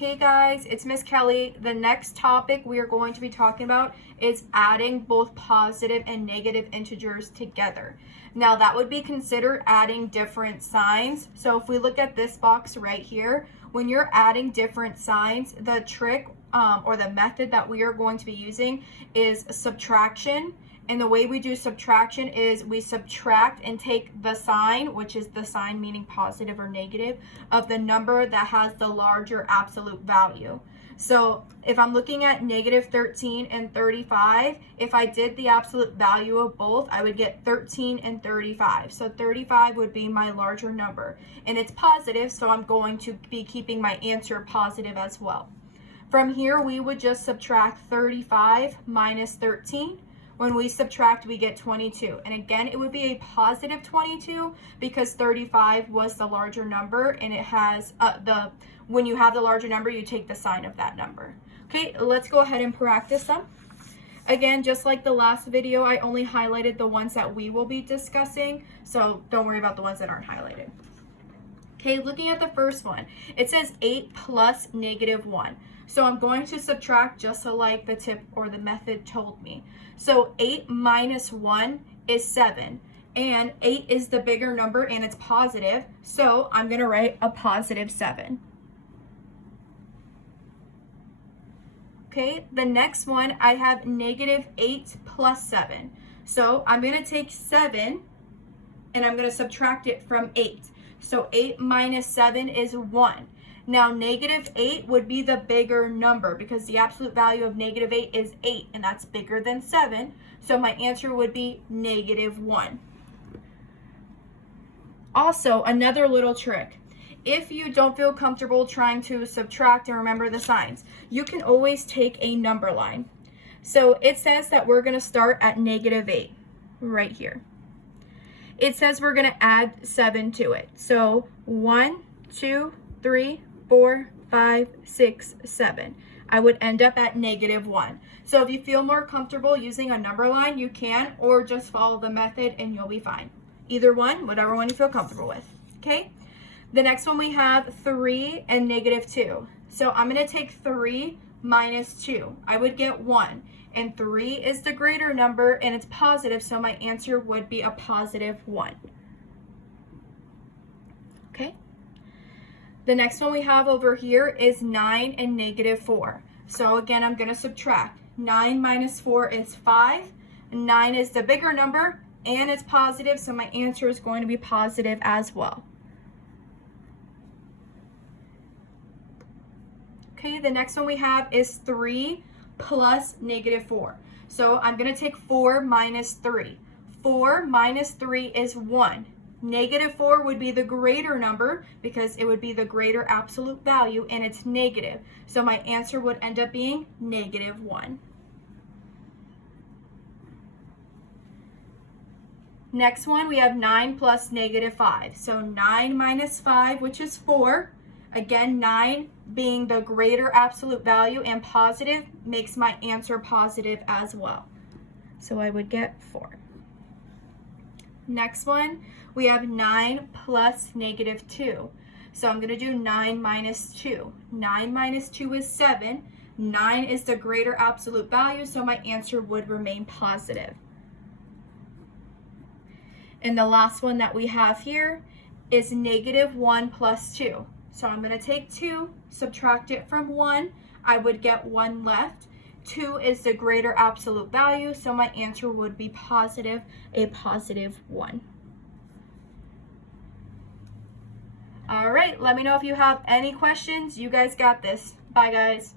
Hey guys, it's Miss Kelly. The next topic we are going to be talking about is adding both positive and negative integers together. Now that would be considered adding different signs. So if we look at this box right here, when you're adding different signs, the trick or the method that we are going to be using is subtraction. And the way we do subtraction is we subtract and take the sign, which is the sign meaning positive or negative, of the number that has the larger absolute value. So if I'm looking at negative 13 and 35, if I did the absolute value of both, I would get 13 and 35. So 35 would be my larger number. And it's positive, so I'm going to be keeping my answer positive as well. From here, we would just subtract 35 minus 13. When we subtract, we get 22. And again, it would be a positive 22 because 35 was the larger number, and it has when you have the larger number, you take the sign of that number. Okay, let's go ahead and practice them. Again, just like the last video, I only highlighted the ones that we will be discussing, so don't worry about the ones that aren't highlighted. Okay, looking at the first one, it says 8 plus negative 1. So I'm going to subtract just like the tip or the method told me. So 8 minus 1 is 7. And 8 is the bigger number and it's positive. So I'm going to write a positive 7. Okay, the next one, I have negative 8 plus 7. So I'm going to take 7 and I'm going to subtract it from 8. So 8 minus 7 is 1. Now, negative 8 would be the bigger number because the absolute value of negative 8 is 8, and that's bigger than 7. So my answer would be negative 1. Also, another little trick. If you don't feel comfortable trying to subtract and remember the signs, you can always take a number line. So it says that we're going to start at negative 8 right here. It says we're going to add 7 to it. So 1, 2, 3, 4, 5, 6, 7. I would end up at negative 1. So if you feel more comfortable using a number line, you can, or just follow the method and you'll be fine. Either one, whatever one you feel comfortable with. Okay? The next one we have 3 and negative 2. So I'm going to take 3 minus 2. I would get 1. And 3 is the greater number and it's positive, so my answer would be a positive 1. Okay? The next one we have over here is 9 and negative 4. So again, I'm going to subtract. 9 minus 4 is 5. 9 is the bigger number and it's positive, so my answer is going to be positive as well. Okay, the next one we have is 3 plus negative 4. So I'm going to take 4 minus 3. 4 minus 3 is 1. Negative 4 would be the greater number because it would be the greater absolute value and it's negative. So my answer would end up being negative 1. Next one, we have 9 plus negative 5. So 9 minus 5, which is 4. Again, 9 being the greater absolute value and positive makes my answer positive as well. So I would get 4. Next one, we have 9 plus negative 2. So I'm going to do 9 minus 2. 9 minus 2 is 7. 9 is the greater absolute value, so my answer would remain positive. And the last one that we have here is negative 1 plus 2. So I'm going to take 2, subtract it from 1. I would get 1 left. 2 is the greater absolute value, so my answer would be positive, a positive 1. All right, let me know if you have any questions. You guys got this. Bye, guys.